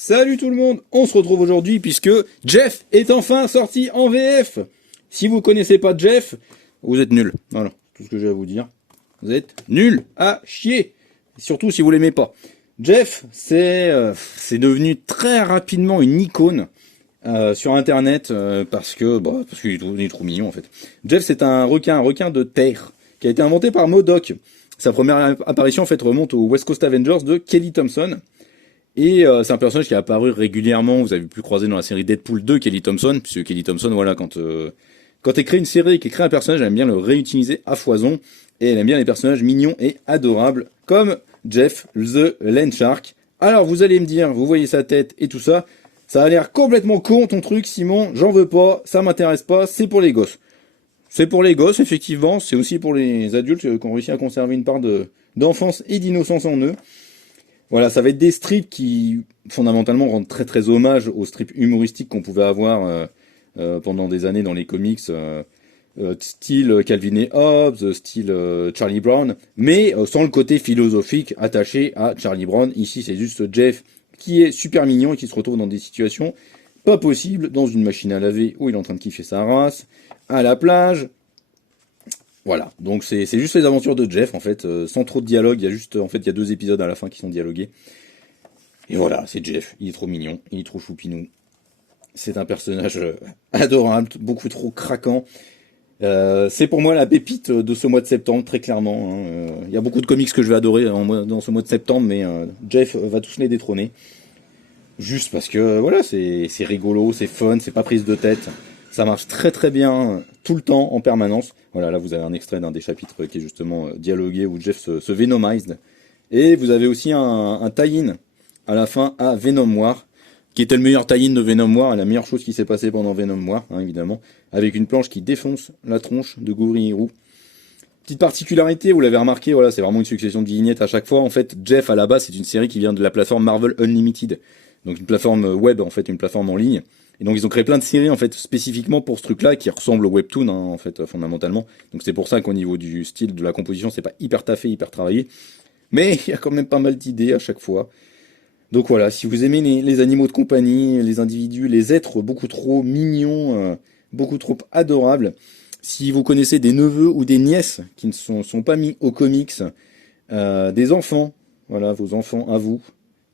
Salut tout le monde, on se retrouve aujourd'hui puisque Jeff est enfin sorti en VF. Si vous connaissez pas Jeff, vous êtes nuls. Voilà, tout ce que j'ai à vous dire. Vous êtes nuls à chier. Surtout si vous l'aimez pas. Jeff, c'est devenu très rapidement une icône sur internet parce qu'il est trop mignon en fait. Jeff, c'est un requin de terre qui a été inventé par MODOK. Sa première apparition en fait remonte au West Coast Avengers de Kelly Thompson. Et c'est un personnage qui est apparu régulièrement, vous avez pu croiser dans la série Deadpool 2 Kelly Thompson, puisque Kelly Thompson, voilà, quand elle crée une série et qu'elle crée un personnage, elle aime bien le réutiliser à foison, et elle aime bien les personnages mignons et adorables, comme Jeff the Land Shark. Alors vous allez me dire, vous voyez sa tête et tout ça, ça a l'air complètement con ton truc Simon, j'en veux pas, ça m'intéresse pas, c'est pour les gosses. C'est pour les gosses, effectivement, c'est aussi pour les adultes qui ont réussi à conserver une part d'enfance et d'innocence en eux. Voilà, ça va être des strips qui, fondamentalement, rendent très très hommage aux strips humoristiques qu'on pouvait avoir pendant des années dans les comics, style Calvin et Hobbes, style Charlie Brown, mais sans le côté philosophique attaché à Charlie Brown. Ici, c'est juste Jeff qui est super mignon et qui se retrouve dans des situations pas possibles, dans une machine à laver où il est en train de kiffer sa race, à la plage. Voilà, donc c'est juste les aventures de Jeff en fait, sans trop de dialogue, il y a 2 épisodes à la fin qui sont dialogués. Et voilà, c'est Jeff, il est trop mignon, il est trop choupinou. C'est un personnage adorable, beaucoup trop craquant. C'est pour moi la pépite de ce mois de septembre, très clairement. Hein. Il y a beaucoup de comics que je vais adorer dans ce mois de septembre, mais Jeff va tous les détrôner. Juste parce que voilà, c'est rigolo, c'est fun, c'est pas prise de tête. Ça marche très très bien, tout le temps, en permanence. Voilà, là vous avez un extrait d'un des chapitres qui est justement dialogué, où Jeff se venomized. Et vous avez aussi un tie-in à la fin à Venom War, qui était le meilleur tie-in de Venom War, la meilleure chose qui s'est passée pendant Venom War, hein, évidemment, avec une planche qui défonce la tronche de Guri-Hiru. Petite particularité, vous l'avez remarqué, voilà, c'est vraiment une succession de vignettes à chaque fois. En fait, Jeff, à la base, c'est une série qui vient de la plateforme Marvel Unlimited. Donc une plateforme web, en fait, une plateforme en ligne. Et donc ils ont créé plein de séries en fait spécifiquement pour ce truc-là qui ressemble au webtoon hein, en fait fondamentalement. Donc c'est pour ça qu'au niveau du style de la composition c'est pas hyper taffé, hyper travaillé, mais il y a quand même pas mal d'idées à chaque fois. Donc voilà, si vous aimez les animaux de compagnie, les individus, les êtres beaucoup trop mignons, beaucoup trop adorables, si vous connaissez des neveux ou des nièces qui ne sont pas mis aux comics, des enfants, voilà vos enfants à vous,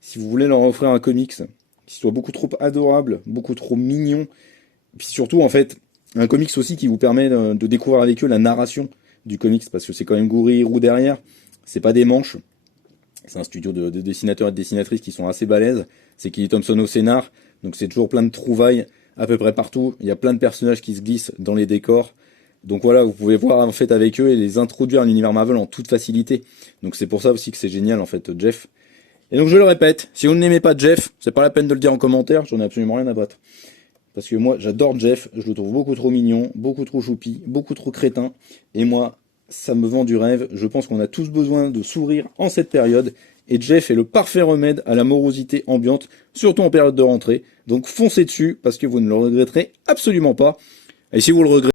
si vous voulez leur offrir un comics qui soit beaucoup trop adorable, beaucoup trop mignon, et puis surtout en fait un comics aussi qui vous permet de découvrir avec eux la narration du comics, parce que c'est quand même Guri-Hiru derrière, c'est pas des manches, c'est un studio de dessinateurs et de dessinatrices qui sont assez balèzes, c'est Kelly Thompson au scénar, donc c'est toujours plein de trouvailles à peu près partout, il y a plein de personnages qui se glissent dans les décors, donc voilà, vous pouvez voir en fait avec eux et les introduire à l'univers Marvel en toute facilité, donc c'est pour ça aussi que c'est génial en fait Jeff. Et donc je le répète, si vous n'aimez pas Jeff, c'est pas la peine de le dire en commentaire, j'en ai absolument rien à battre. Parce que moi j'adore Jeff, je le trouve beaucoup trop mignon, beaucoup trop choupi, beaucoup trop crétin, et moi ça me vend du rêve, je pense qu'on a tous besoin de sourire en cette période, et Jeff est le parfait remède à la morosité ambiante, surtout en période de rentrée, donc foncez dessus, parce que vous ne le regretterez absolument pas, et si vous le regrettez,